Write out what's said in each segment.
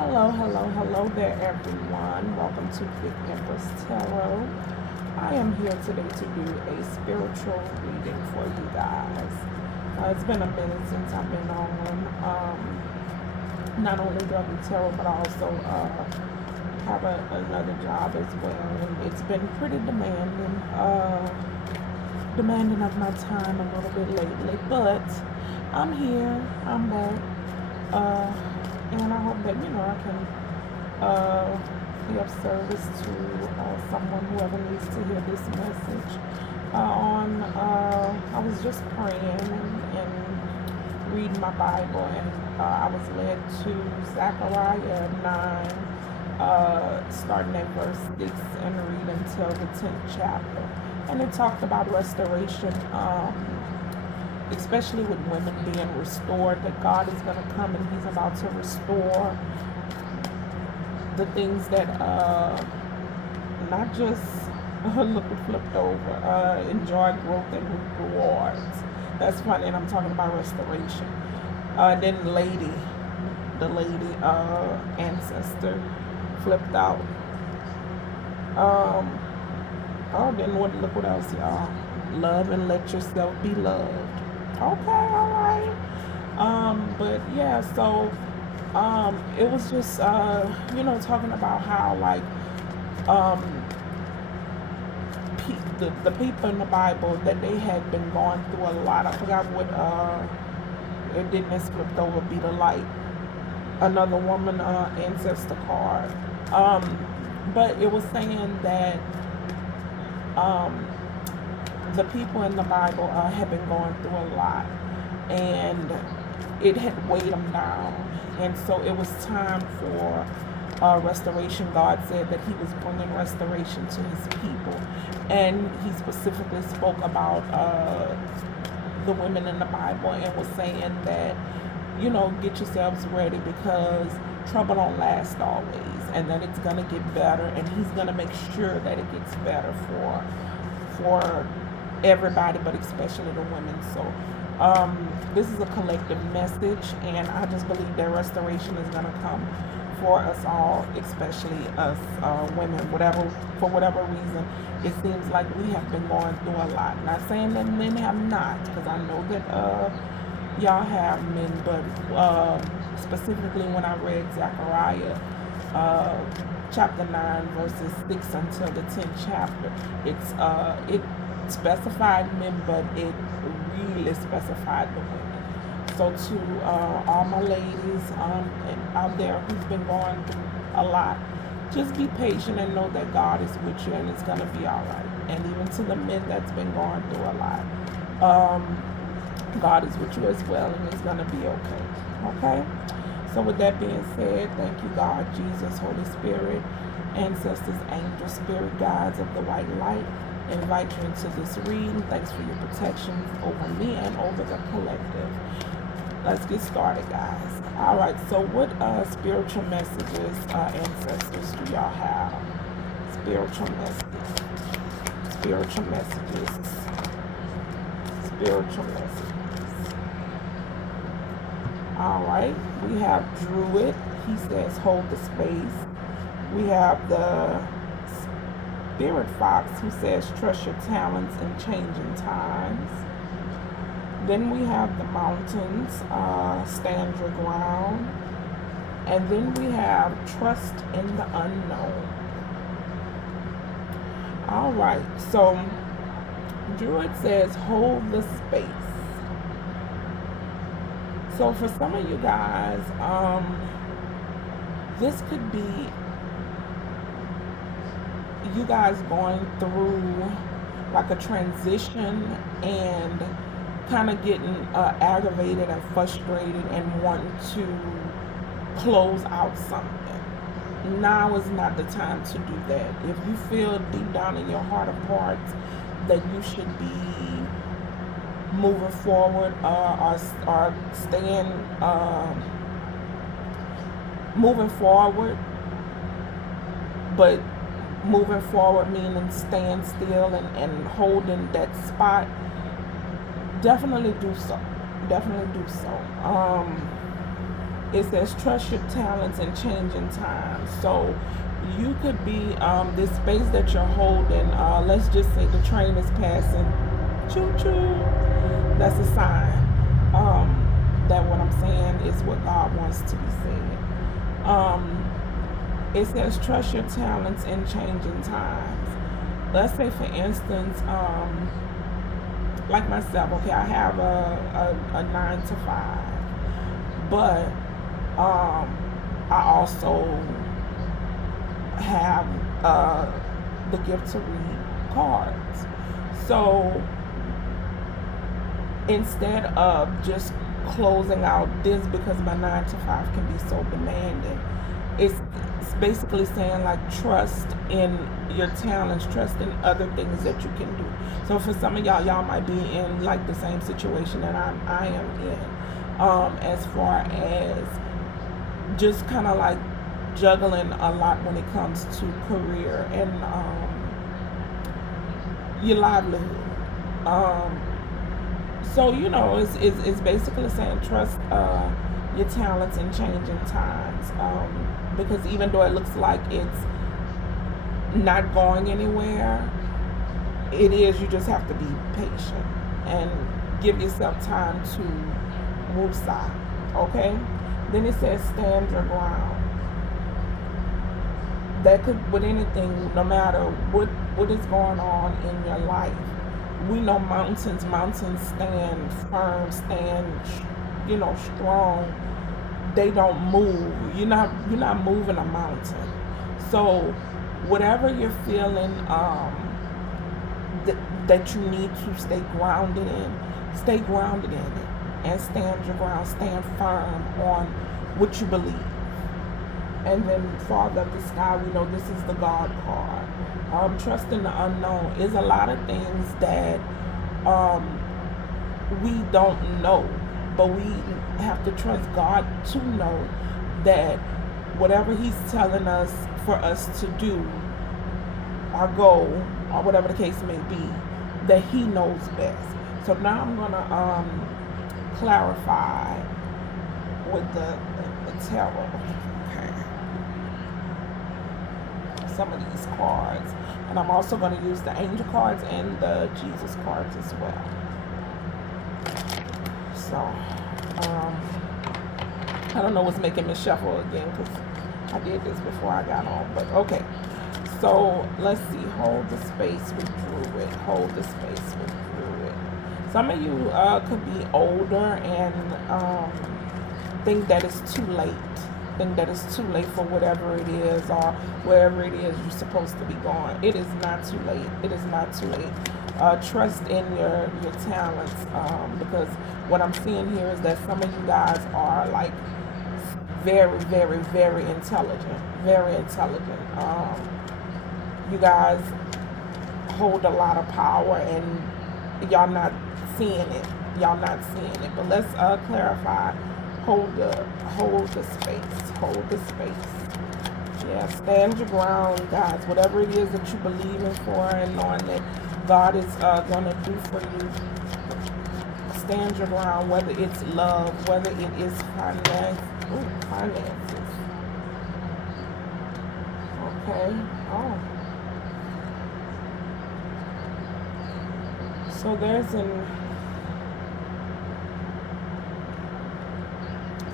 Hello, hello, hello there, everyone. Welcome to Big Empress Tarot. I am here today to do a spiritual reading for you guys. It's been a minute since I've been on. Not only do I do tarot, but I also have another job as well. And it's been pretty demanding of my time a little bit lately. But I'm here. I'm back. Uh, and I hope that I can be of service to someone whoever needs to hear this message. I was just praying and reading my Bible, and I was led to Zechariah 9, starting at verse 6 and read until the 10th chapter. And it talked about restoration. Especially with women being restored, that God is going to come and He's about to restore the things that not just look flipped over, enjoy growth and rewards. That's funny, and I'm talking about restoration. Then the lady ancestor flipped out. Then look what else, y'all. Love and let yourself be loved. Okay, all right. But yeah, so it was just talking about how like um the people in the Bible that they had been going through a lot. I forgot what it didn't flipped over, be the light. Another woman ancestor card. But it was saying that um the people in the Bible had been going through a lot, and it had weighed them down, and so it was time for restoration. God said that He was bringing restoration to His people, and He specifically spoke about the women in the Bible and was saying that get yourselves ready because trouble don't last always, and that it's gonna get better, and He's gonna make sure that it gets better for everybody, but especially the women. So this is a collective message, and I just believe that restoration is going to come for us all, especially us women, for whatever reason. It seems like we have been going through a lot. Not saying that men have not, because I know that y'all have men, but specifically when I read Zechariah chapter 9 verses 6 until the 10th chapter, it specified men, but it really specified the women. So to all my ladies out there who's been going through a lot, just be patient and know that God is with you and it's going to be all right. And even to the men that's been going through a lot, God is with you as well, and it's going to be okay. Okay? So with that being said, thank you, God, Jesus, Holy Spirit, ancestors, angels, spirit guides of the white light. Invite you into this reading. Thanks for your protections over me and over the collective. Let's get started, guys. All right, so what spiritual messages, ancestors, do y'all have? Spiritual messages. Spiritual messages. Spiritual messages. All right, we have Druid. He says, hold the space. We have the Spirit Fox, who says, trust your talents in changing times. Then we have the Mountains, stand your ground. And then we have trust in the unknown. All right, so Druid says, hold the space. So for some of you guys, this could be you guys going through like a transition and kind of getting aggravated and frustrated and wanting to close out something. Now is not the time to do that. If you feel deep down in your heart of hearts that you should be moving forward or staying moving forward, but moving forward meaning staying still and holding that spot, definitely do so. Definitely do so. It says trust your talents in changing times. So you could be this space that you're holding. Let's just say the train is passing. Choo choo. That's a sign that what I'm saying is what God wants to be said. It says trust your talents in changing times. Let's say, for instance, like myself, okay, I have a 9 to 5, but I also have the gift to read cards. So instead of just closing out this because my 9 to 5 can be so demanding, it's basically saying like trust in your talents, trust in other things that you can do. So for some of y'all might be in like the same situation that I am in, as far as just kind of like juggling a lot when it comes to career and your livelihood. Um, so it's basically saying trust your talents in changing times, because even though it looks like it's not going anywhere, it is. You just have to be patient and give yourself time to move side. Okay. Then it says stand your ground. That could with anything, no matter what is going on in your life. We know mountains stand firm, stand strong. They don't move. You're not moving a mountain. So whatever you're feeling, th- that you need to stay grounded in it, and stand your ground, stand firm on what you believe. And then Father of the Sky, we know this is the God card. Trust in the unknown is a lot of things that um, we don't know, but we have to trust God to know that whatever He's telling us for us to do, our goal, or whatever the case may be, that He knows best. So now I'm gonna clarify with the tarot. Okay, some of these cards, and I'm also going to use the angel cards and the Jesus cards as well. So I don't know what's making me shuffle again because I did this before I got on, but okay. So let's see. Hold the space with Druid. Hold the space with Druid. Some of you could be older and think that it's too late. Think that it's too late for whatever it is or wherever it is you're supposed to be going. It is not too late. It is not too late. Trust in your talents, because what I'm seeing here is that some of you guys are like very, very, very intelligent. Very intelligent. You guys hold a lot of power and y'all not seeing it. Y'all not seeing it. But let's clarify. Hold the space. Hold the space. Yeah, stand your ground, guys. Whatever it is that you believe in for and knowing that God is gonna do for you. Stand your ground, whether it's love, whether it is finances. Okay. Oh. So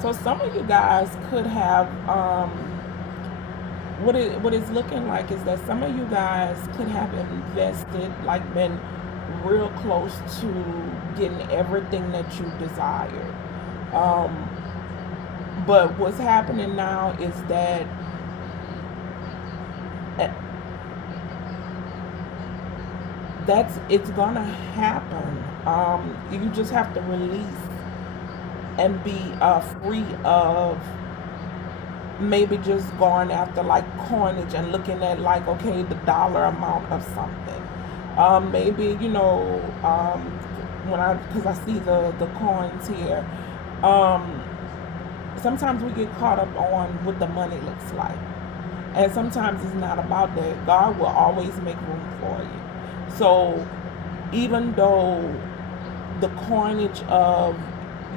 so some of you guys could have what it's looking like is that some of you guys could have invested, like been real close to getting everything that you desired. Um, but what's happening now is that uh, it's gonna happen. You just have to release and be free of maybe just going after like coinage and looking at like, okay, the dollar amount of something. Maybe when because I see the coins here. Um, Sometimes we get caught up on what the money looks like, and sometimes it's not about that. God will always make room for you. So even though the coinage of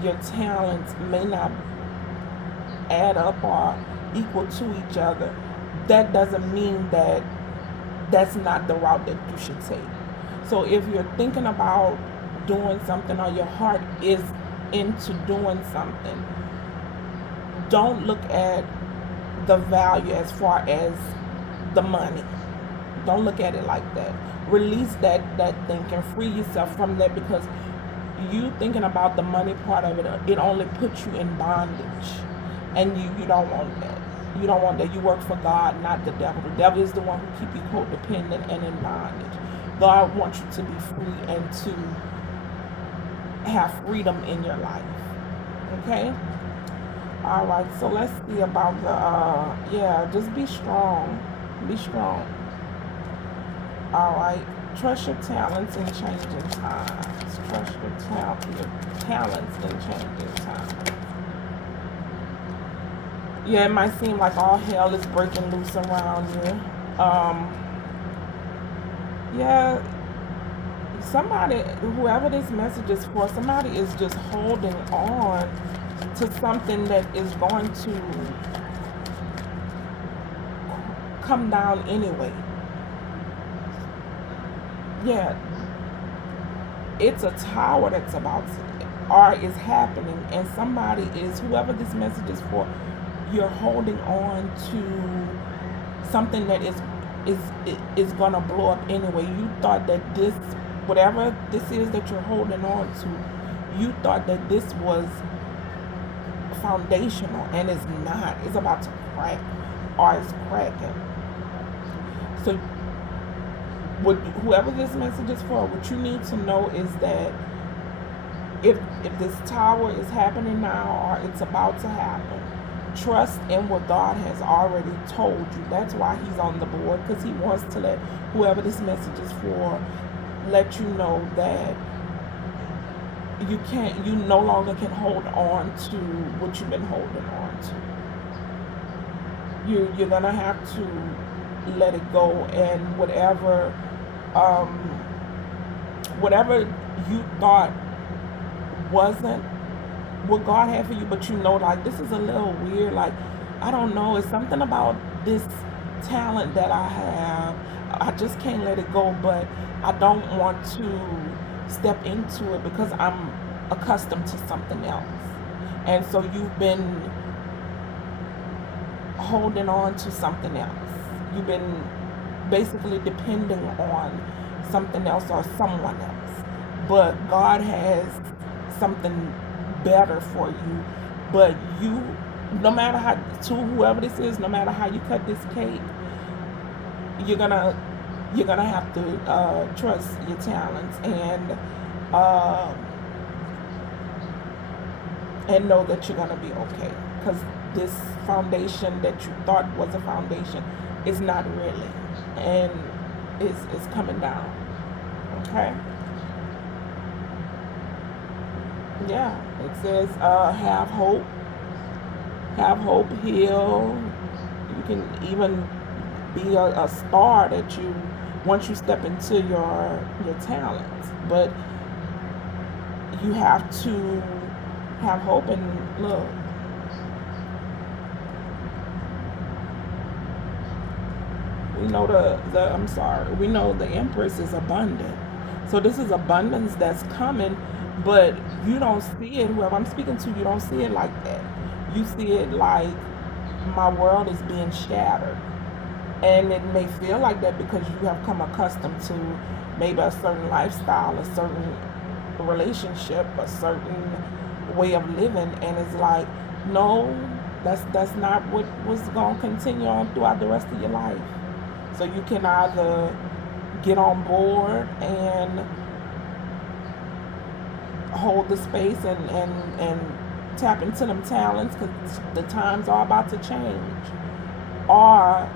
your talents may not add up or equal to each other, that doesn't mean that that's not the route that you should take. So if you're thinking about doing something or your heart is into doing something, don't look at the value as far as the money. Don't look at it like that. Release that thinking. Free yourself from that, because you thinking about the money part of it, it only puts you in bondage, and you don't want that. You don't want that. You work for God, not the devil. The devil is the one who keep you codependent and in bondage. God wants you to be free and to have freedom in your life. Okay. All right. So let's see about the yeah. Just be strong. Be strong. All right. Trust your talents in changing times. Trust your talents in changing times. Yeah, it might seem like all hell is breaking loose around you. Yeah, somebody, whoever this message is for, somebody is just holding on to something that is going to come down anyway. Yeah, it's a tower that's about to, or is happening, and somebody is, whoever this message is for, you're holding on to something that is is gonna blow up anyway. You thought that this, whatever this is that you're holding on to, you thought that this was foundational, and it's not. It's about to crack, or it's cracking. So what, whoever this message is for, what you need to know is that if this tower is happening now or it's about to happen, trust in what God has already told you. That's why he's on the board, because he wants to let whoever this message is for, let you know that you no longer can hold on to what you've been holding on to. You're gonna have to let it go, and um whatever you thought wasn't what God had for you, but you know, like, this is a little weird. Like, I don't know, it's something about this talent that I have. I just can't let it go, but I don't want to step into it because I'm accustomed to something else. And so you've been holding on to something else. You've been basically depending on something else or someone else. But God has something better for you. But you, no matter how, to whoever this is, no matter how you cut this cake, you're gonna have to trust your talents, uh, and know that you're gonna be okay. Because this foundation that you thought was a foundation is not really, and it's coming down. Okay. Yeah, it says have hope, heal. You can even be a star that you, once you step into your talents. But you have to have hope. And look, we know the I'm sorry, we know the Empress is abundant. So this is abundance that's coming, but you don't see it. Whoever I'm speaking to, you don't see it like that. You see it like, my world is being shattered. And it may feel like that because you have come accustomed to maybe a certain lifestyle, a certain relationship, a certain way of living, and it's like, no, that's not what was going to continue on throughout the rest of your life. So you can either get on board and hold the space and tap into them talents, because the times are about to change, or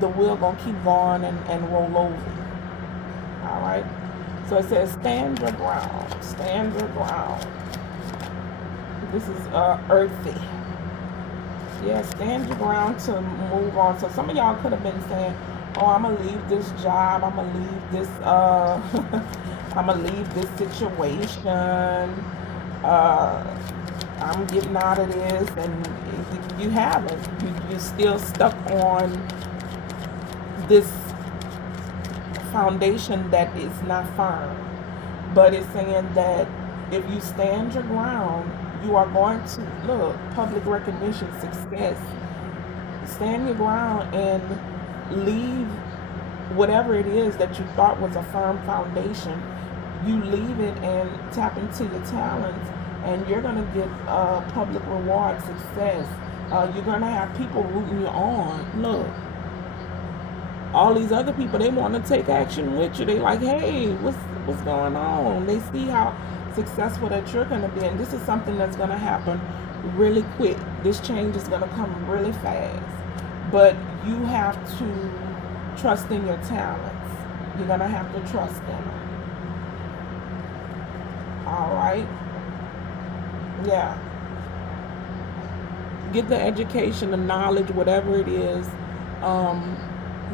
the wheel gonna keep going and roll over. All right. So it says, stand your ground. Stand your ground. This is earthy. Yeah, stand your ground to move on. So some of y'all could have been saying, "Oh, I'm gonna leave this job. I'm gonna leave this. I'm gonna leave this situation. Uh, I'm getting out of this, and you haven't. You're still stuck on this foundation that is not firm. But it's saying that if you stand your ground, you are going to look public recognition, success. Stand your ground and leave whatever it is that you thought was a firm foundation. You leave it and tap into your talents, and you're going to get public reward, success. You're going to have people rooting you on. Look, all these other people, they want to take action with you. They like, hey, what's going on? They see how successful that you're going to be, and this is something that's going to happen really quick. This change is going to come really fast, but you have to trust in your talents. You're going to have to trust in them. All right. Yeah. Get the education, the knowledge, whatever it is, um,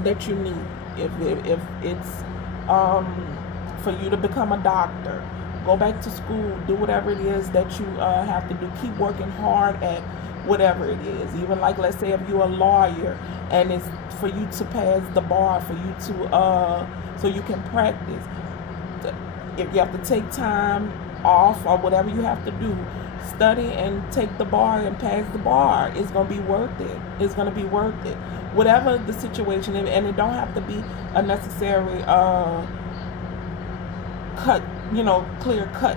that you need. If it's um, for you to become a doctor, go back to school, do whatever it is that you have to do. Keep working hard at whatever it is. Even like, let's say, if you're a lawyer and it's for you to pass the bar, for you to so you can practice. If you have to take time off or whatever you have to do, study and take the bar and pass the bar. It's gonna be worth it. It's gonna be worth it. Whatever the situation is, and it don't have to be a necessary cut, clear cut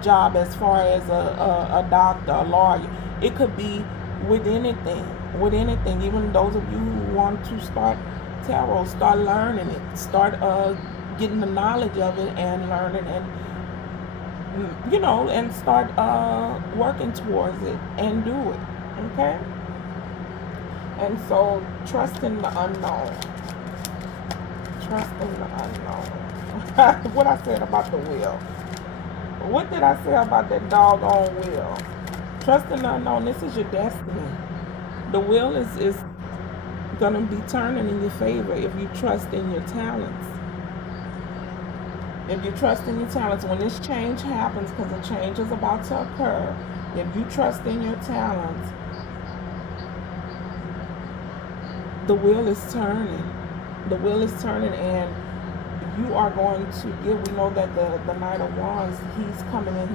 job as far as a doctor, a lawyer. It could be with anything, Even those of you who want to start tarot, start learning it, start getting the knowledge of it and learning, and and start working towards it and do it. Okay. And so trust in the unknown. Trust in the unknown. What I said about the wheel. What did I say about that doggone wheel? Trust in the unknown. This is your destiny. The wheel is gonna be turning in your favor if you trust in your talents. If you trust in your talents, when this change happens, because a change is about to occur, if you trust in your talents, the wheel is turning. The wheel is turning, and you are going to get. We know that the Knight of Wands, he's coming in.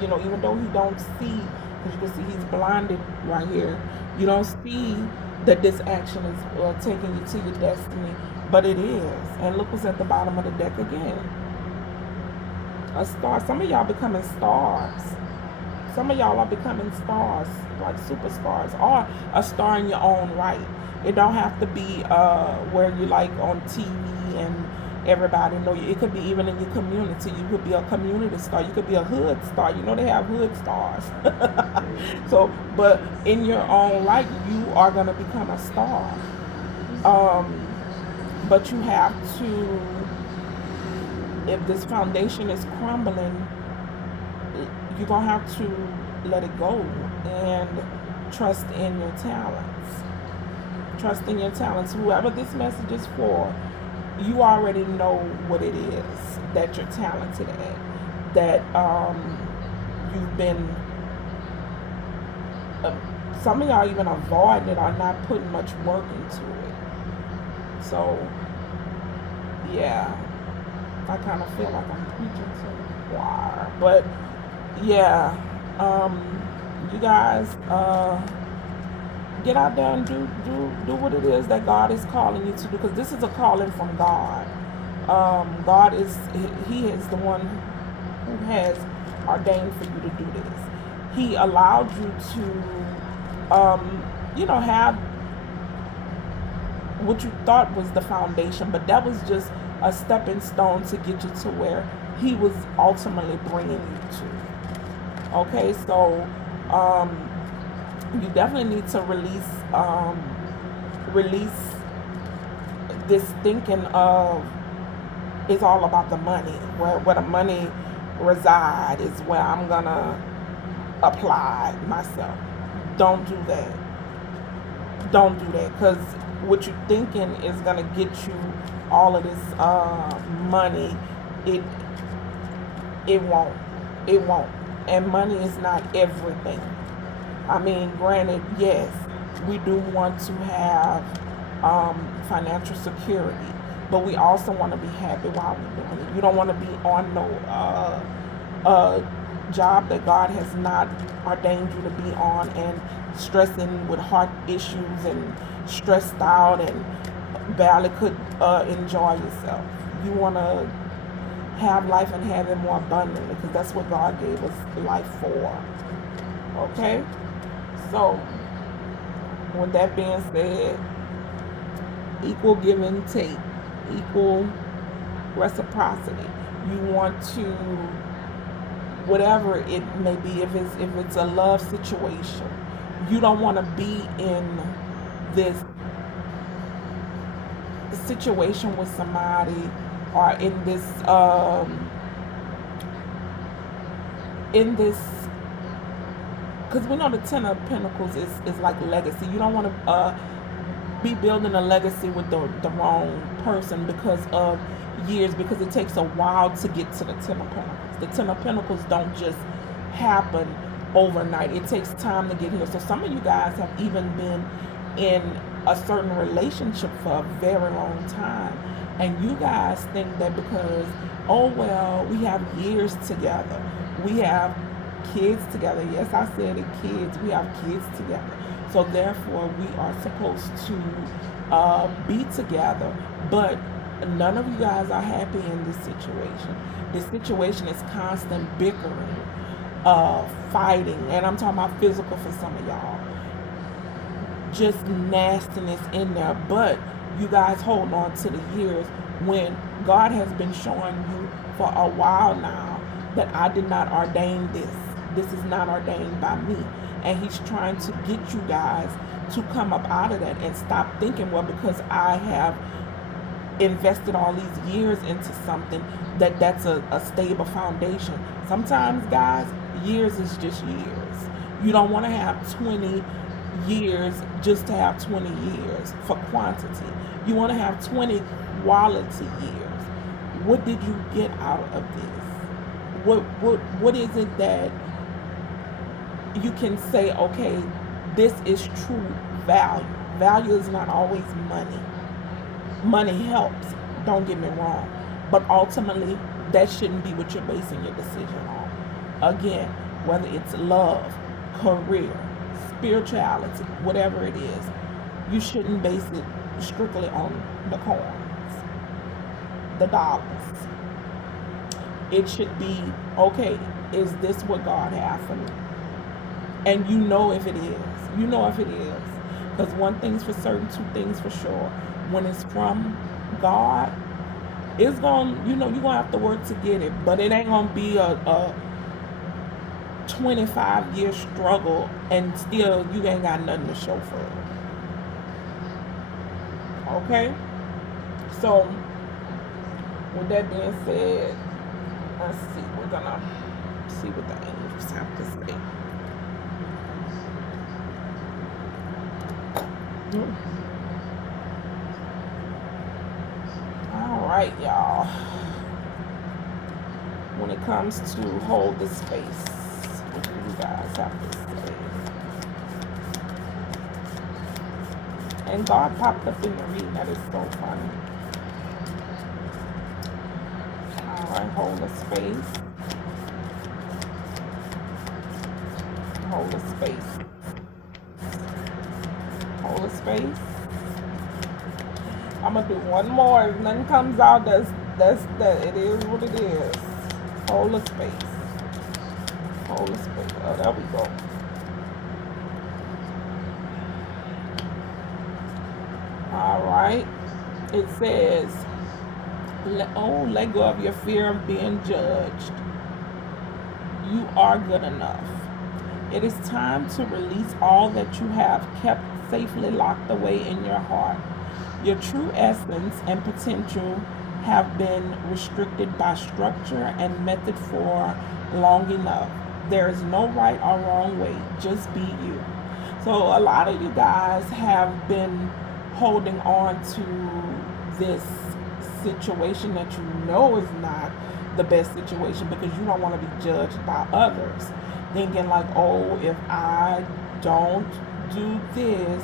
He even though he don't see, because you can see he's blinded right here. You don't see that this action is taking you to your destiny, but it is. And look what's at the bottom of the deck again. A star. Some of y'all becoming stars. Some of y'all are becoming stars, like superstars, or a star in your own right. It don't have to be where you like on TV and everybody know you. It could be even in your community. You could be a community star. You could be a hood star. They have hood stars. So, but in your own right, you are gonna become a star. But you have to. If this foundation is crumbling, you're gonna have to let it go and trust in your talents. Trust in your talents. Whoever this message is for, you already know what it is that you're talented at. That you've been. Some of y'all even avoiding it or not putting much work into it. So, yeah. I kind of feel like I'm preaching to the choir, but yeah, you guys, get out there and do what it is that God is calling you to do, because this is a calling from God. God He is the one who has ordained for you to do this. He allowed you to, have what you thought was the foundation, but that was just a stepping stone to get you to where He was ultimately bringing you to. Okay, so you definitely need to release this thinking of it's all about the money. Where the money reside is where I'm gonna apply myself. Don't do that. Don't do that, because what you're thinking is gonna get you all of this money. It won't. It won't. And money is not everything. I mean, granted, yes, we do want to have financial security, but we also want to be happy while we're doing it. You don't want to be on no job that God has not ordained you to be on, and stressing with heart issues and stressed out and barely could enjoy yourself. You want to have life and have it more abundantly, because that's what God gave us life for. Okay? So, with that being said, equal give and take, equal reciprocity. You want to, whatever it may be, if it's a love situation, you don't want to be in this situation with somebody, or in this, because we know the Ten of Pentacles is like legacy. You don't want to be building a legacy with the wrong person because of years, because it takes a while to get to the Ten of Pentacles. The Ten of Pentacles don't just happen overnight. It takes time to get here. So some of you guys have even been in a certain relationship for a very long time. And you guys think that because, oh, well, we have years together, we have kids together. Yes, I said it, kids. We have kids together. So therefore, we are supposed to be together. But none of you guys are happy in this situation. This situation is constant bickering, fighting, and I'm talking about physical for some of y'all. Just nastiness in there. But you guys hold on to the years, when God has been showing you for a while now that I did not ordain this. This is not ordained by me. And he's trying to get you guys to come up out of that and stop thinking, well, because I have invested all these years into something, that's a stable foundation. Sometimes, guys, years is just years. You don't want to have 20 years just to have 20 years for quantity. You want to have 20 quality years. What did you get out of this? What is it that you can say, okay, this is true value. Value is not always money. Money helps, don't get me wrong, but ultimately that shouldn't be what you're basing your decision on. Again, whether it's love, career, spirituality, whatever it is, you shouldn't base it strictly on the coins, the dollars. It should be, okay, is this what God has for me? And you know if it is. You know if it is. Because one thing's for certain, two things for sure. When it's from God, it's going, you're going to have to work to get it. But it ain't going to be a 25-year struggle and still you ain't got nothing to show for it. Okay? So, with that being said, let's see. We're going to see what the angels have to say. All right, y'all. When it comes to hold the space, what do you guys have to say? And God popped up in the reading. That is so funny. All right, hold the space. Hold the space. Hold the space. I'm gonna do one more. If nothing comes out, that. It is what it is. Hold the space. Hold the space. Oh, there we go. All right. It says, let go of your fear of being judged. You are good enough. It is time to release all that you have kept safely locked away in your heart. Your true essence and potential have been restricted by structure and method for long enough. There is no right or wrong way. Just be you. So a lot of you guys have been holding on to this situation that you know is not the best situation, because you don't want to be judged by others. Thinking like, oh, if I don't do this,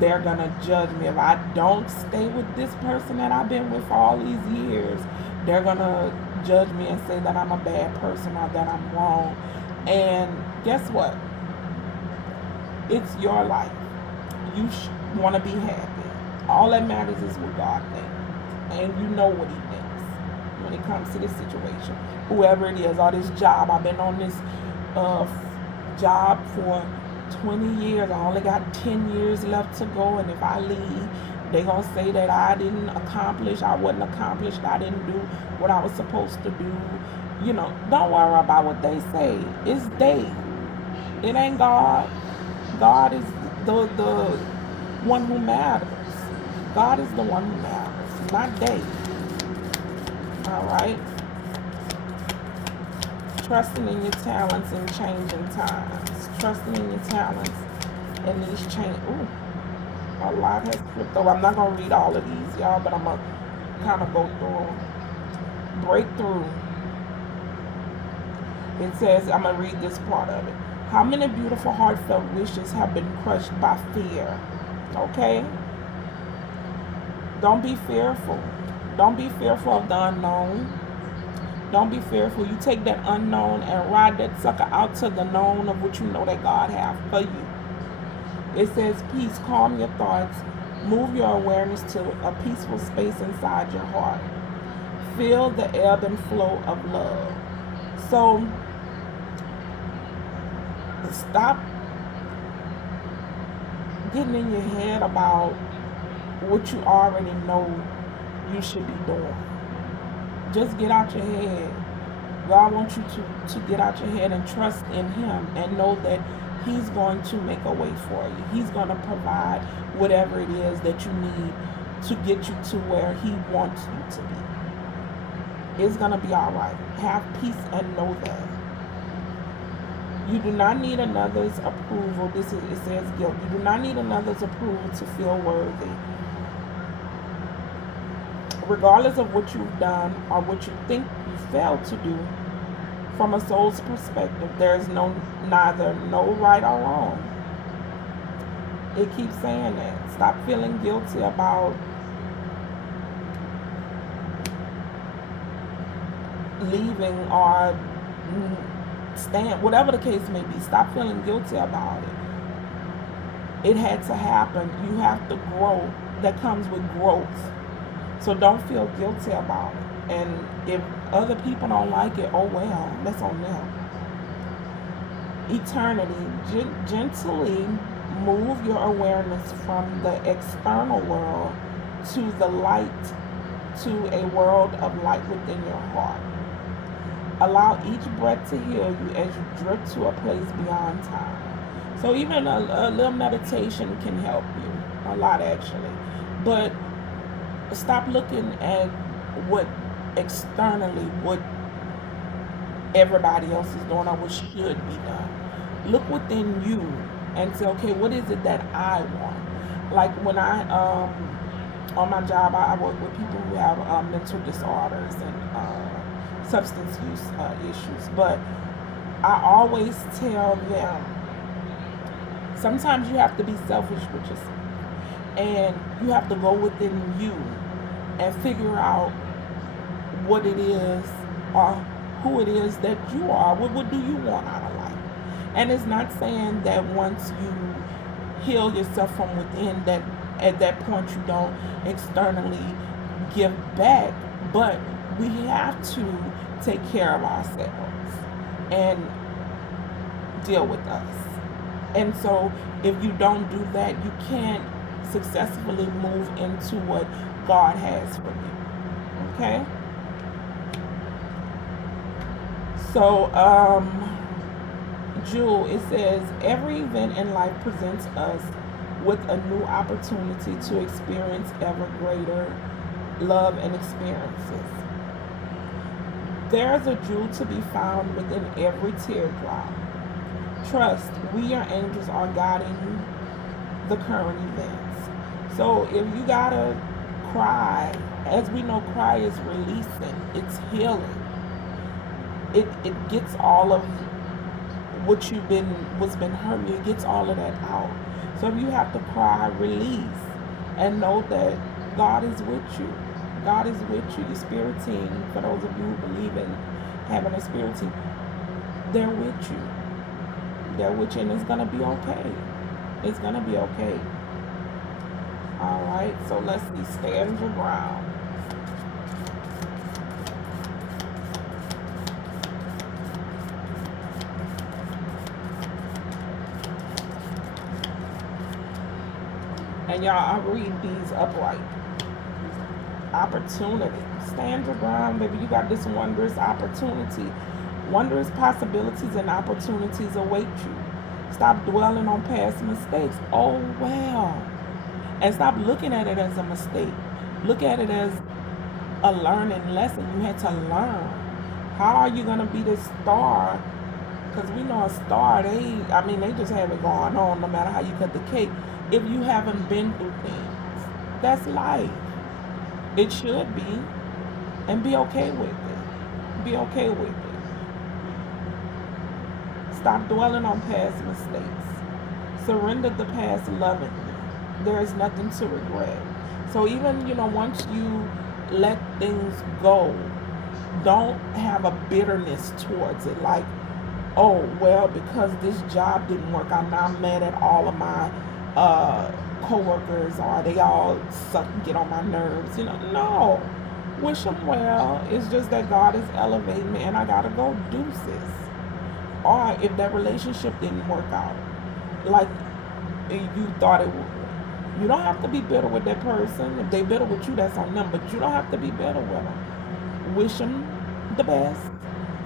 they're gonna judge me. If I don't stay with this person that I've been with for all these years, they're gonna judge me and say that I'm a bad person or that I'm wrong. And guess what? It's your life. You want to be happy. All that matters is what God thinks, and you know what He thinks when it comes to this situation. Whoever it is, or this job. I've been on this uh, job for 20 years. I only got 10 years left to go, and if I leave, they gonna say that I didn't accomplish, I wasn't accomplished, I didn't do what I was supposed to do. Don't worry about what they say. It's they. It ain't God. God is the one who matters. God is the one who matters, not they. All right. Trusting in your talents in changing times. Trusting in your talents in these change. Ooh, a lot has flipped over. I'm not gonna read all of these, y'all, but I'm gonna kind of go through them. Breakthrough. It says, I'm gonna read this part of it. How many beautiful heartfelt wishes have been crushed by fear? Okay? Don't be fearful. Don't be fearful of the unknown. Don't be fearful. You take that unknown and ride that sucker out to the known of what you know that God has for you. It says, peace, calm your thoughts. Move your awareness to a peaceful space inside your heart. Feel the ebb and flow of love. So, stop getting in your head about what you already know you should be doing. Just get out your head. God wants you to get out your head and trust in Him and know that He's going to make a way for you. He's going to provide whatever it is that you need to get you to where He wants you to be. It's going to be all right. Have peace and know that. You do not need another's approval. It says guilt. You do not need another's approval to feel worthy. Regardless of what you've done or what you think you failed to do, from a soul's perspective, there is neither right or wrong. It keeps saying that. Stop feeling guilty about leaving or stand, whatever the case may be. Stop feeling guilty about it. It had to happen. You have to grow. That comes with growth. So don't feel guilty about it. And if other people don't like it, oh well, that's on them. Eternity. Gently move your awareness from the external world to the light, to a world of light within your heart. Allow each breath to heal you as you drift to a place beyond time. So even a little meditation can help you. A lot, actually. But stop looking at what externally, what everybody else is doing or what should be done. Look within you and say, okay, what is it that I want? Like when on my job, I work with people who have mental disorders and substance use issues. But I always tell them, sometimes you have to be selfish with yourself. And you have to go within you and figure out what it is or who it is that you are. What do you want out of life? And it's not saying that once you heal yourself from within, that at that point you don't externally give back. But we have to take care of ourselves and deal with us. And so if you don't do that, you can't successfully move into what God has for you. Okay? So, Jewel, it says, every event in life presents us with a new opportunity to experience ever greater love and experiences. There's a jewel to be found within every teardrop. Trust, we, your angels, are guiding the current events. So if you gotta cry, as we know, cry is releasing, it's healing. it gets all of what you've been what's been hurting you. It gets all of that out. So if you have to cry, release, and know that God is with you. God is with you. Your spirit team, for those of you who believe in having a spirit team, they're with you. They're with you, and it's gonna be okay. It's gonna be okay. All right. So let's see. Stand your ground. And y'all, I read these upright. Opportunity. Stand your ground, baby. You got this wondrous opportunity. Wondrous possibilities and opportunities await you. Stop dwelling on past mistakes. Oh, well. And stop looking at it as a mistake. Look at it as a learning lesson. You had to learn. How are you going to be this star? Because we know a star, they just have it going on no matter how you cut the cake. If you haven't been through things, that's life. It should be. And be okay with it. Be okay with it. Stop dwelling on past mistakes. Surrender the past lovingly. There is nothing to regret. So even, once you let things go, don't have a bitterness towards it. Like, oh, well, because this job didn't work out, now I'm mad at all of my coworkers, or they all suck and get on my nerves. No. Wish them well. It's just that God is elevating me and I gotta go deuces. Or if that relationship didn't work out like you thought it would, you don't have to be bitter with that person. If they bitter with you, that's on them. But you don't have to be bitter with them. Wish them the best,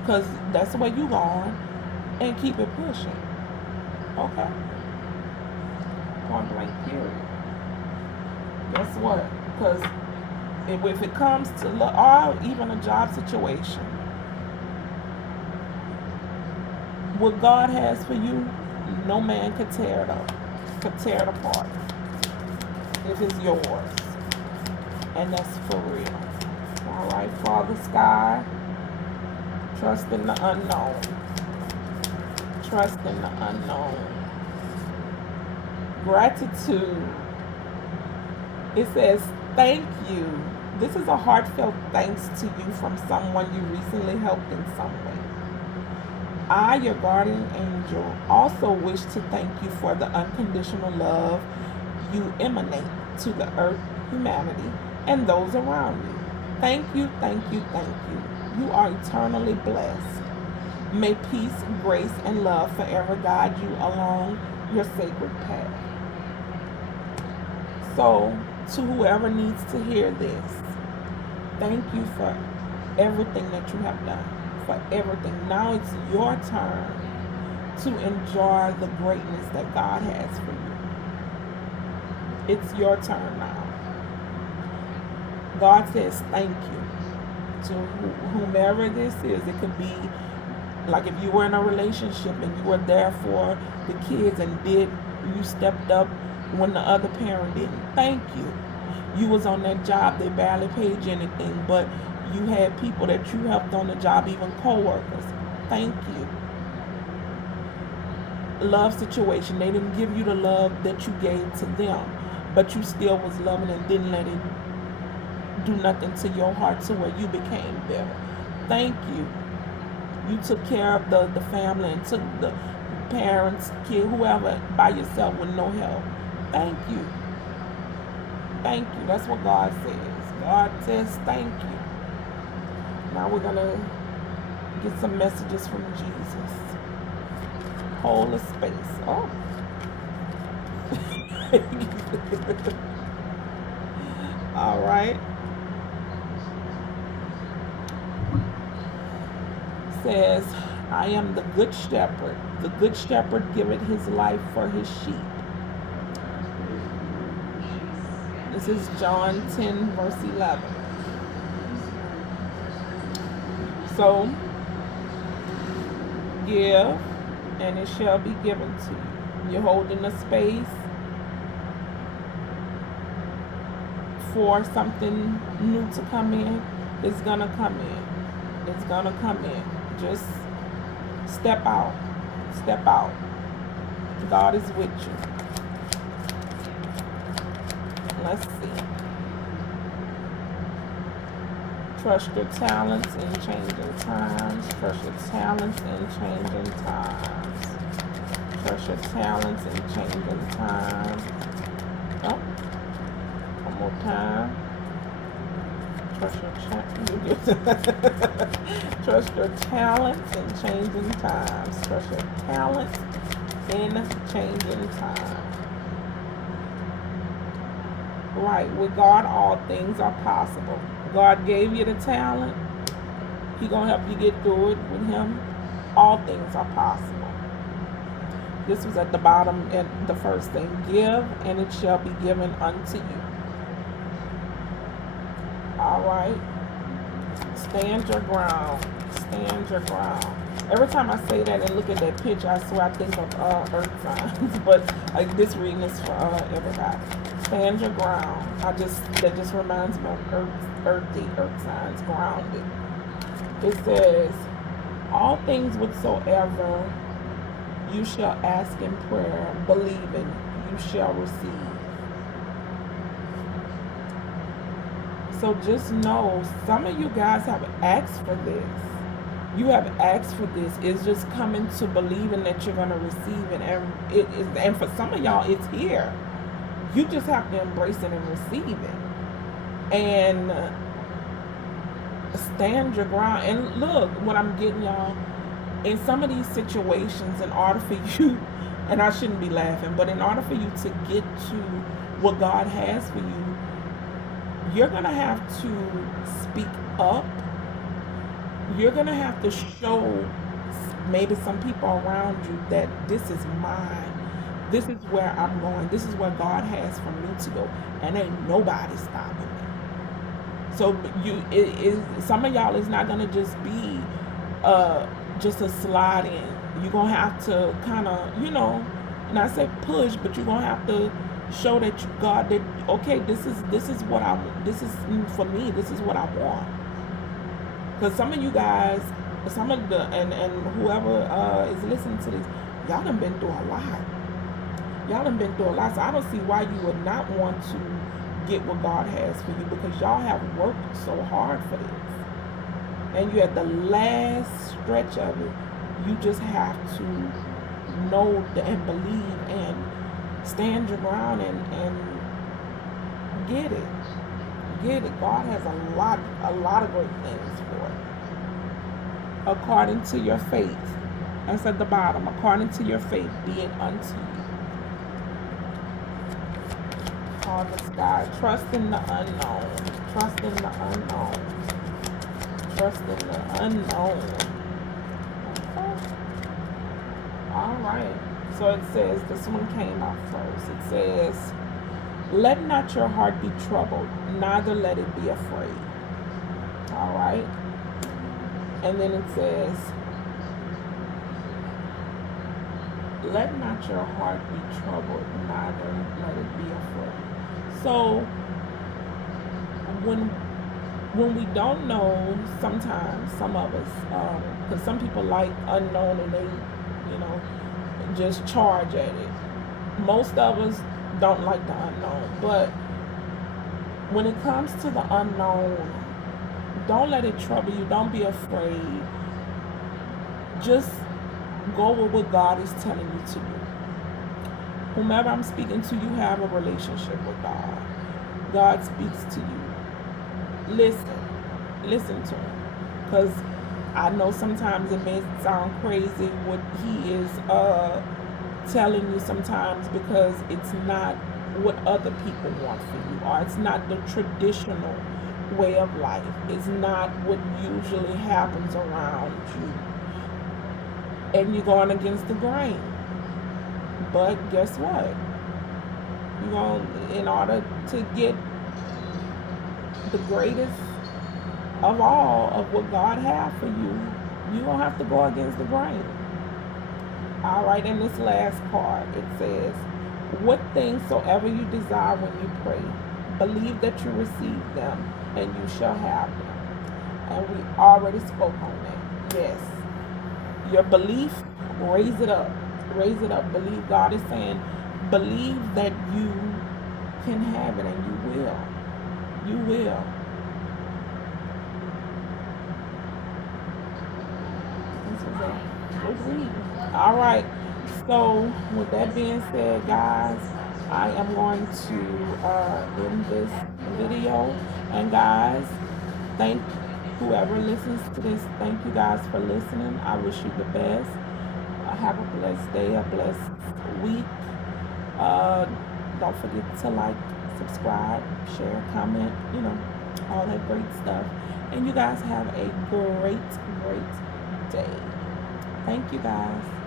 because that's the way you going, and keep it pushing. Okay? Point blank period. Guess what? Because if it comes to or even a job situation, what God has for you, no man could tear it up, could tear it apart. If it's yours. And that's for real. All right, Father Sky, trust in the unknown. Trust in the unknown. Gratitude. It says, thank you. This is a heartfelt thanks to you from someone you recently helped in some way. I, your guardian angel, also wish to thank you for the unconditional love you emanate to the earth, humanity, and those around you. Thank you, thank you, thank you. You are eternally blessed. May peace, grace, and love forever guide you along your sacred path. So, to whoever needs to hear this, thank you for everything that you have done, for everything. Now it's your turn to enjoy the greatness that God has for you. It's your turn now. God says thank you to whomever this is. It could be like if you were in a relationship and you were there for the kids and you stepped up when the other parent didn't. Thank you. You was on that job, they barely paid you anything, but you had people that you helped on the job, even co-workers. Thank you. Love situation, they didn't give you the love that you gave to them, but you still was loving and didn't let it do nothing to your heart to where you became bitter. Thank you. You took care of the family and took the parents, kid, whoever by yourself with no help. Thank you. Thank you. That's what God says. God says thank you. Now we're going to get some messages from Jesus. Hold a space. Oh. All right. Says, I am the good shepherd. The good shepherd giveth his life for his sheep. This is John 10, verse 11. So, give, and it shall be given to you. You're holding a space for something new to come in. It's going to come in. It's going to come in. Just step out. Step out. God is with you. Let's see. Trust your talents in changing times. Trust your talents in changing times. Trust your talents in changing times. Oh, one more time. Trust your talents in changing times. Trust your talents in changing times. Right, with God, all things are possible. God gave you the talent. He gonna help you get through it with Him. All things are possible. This was at the bottom at the first thing. Give, and it shall be given unto you. All right. Stand your ground. Stand your ground. Every time I say that and look at that picture, I swear I think of earth signs. But like this reading is for everybody. Stand your ground. That just reminds me of earth signs, grounded. It says, all things whatsoever you shall ask in prayer, believing you shall receive. So just know, some of you guys have asked for this. You have asked for this. It's just coming to believing that you're gonna receive it, and it is. And for some of y'all, it's here. You just have to embrace it and receive it, and stand your ground. And look, what I'm getting, y'all, in some of these situations, in order for you, and I shouldn't be laughing, but in order for you to get to what God has for you, you're going to have to speak up. You're going to have to show maybe some people around you that this is mine. This is where I'm going. This is where God has for me to go. And ain't nobody stopping me. So some of y'all is not going to just be just a slide in. You're going to have to kind of, and I say push, but you're going to have to show that God, that okay, this is what this is for me. This is what I want. Because some of you guys, some of the and whoever is listening to this, y'all done been through a lot. Y'all done been through a lot. So I don't see why you would not want to get what God has for you, because y'all have worked so hard for this, and you're at the last stretch of it. You just have to know and believe and stand your ground and get it. Get it. God has a lot of great things for it. According to your faith. That's at the bottom. According to your faith, be it unto you. All the sky. Trust in the unknown. Trust in the unknown. Trust in the unknown. Okay. All right. So it says, this one came out first. It says, let not your heart be troubled, neither let it be afraid. All right. And then it says, let not your heart be troubled, neither let it be afraid. So when we don't know, sometimes, some of us, because some people like unknown and they, just charge at it. Most of us don't like the unknown, but when it comes to the unknown, don't let it trouble you. Don't be afraid. Just go with what God is telling you to do. Whomever I'm speaking to, you have a relationship with God. God speaks to you. Listen to Him, because I know sometimes it may sound crazy what He is telling you sometimes, because it's not what other people want for you, or it's not the traditional way of life. It's not what usually happens around you, and you're going against the grain. But guess what? In order to get the greatest of all of what God has for you, you're going to have to go against the grain. All right, in this last part, it says, what things soever you desire when you pray, believe that you receive them, and you shall have them. And we already spoke on that. Yes, Your belief, raise it up. Raise it up. Believe. God is saying, believe that you can have it, and you will. You will. This was a good read. All right. So, with that being said, guys, I am going to end this video. And, guys, thank whoever listens to this. Thank you guys for listening. I wish you the best. Have a blessed day, a blessed week. Uh, don't forget to like, subscribe, share, comment, all that great stuff. And you guys have a great, great day. Thank you guys.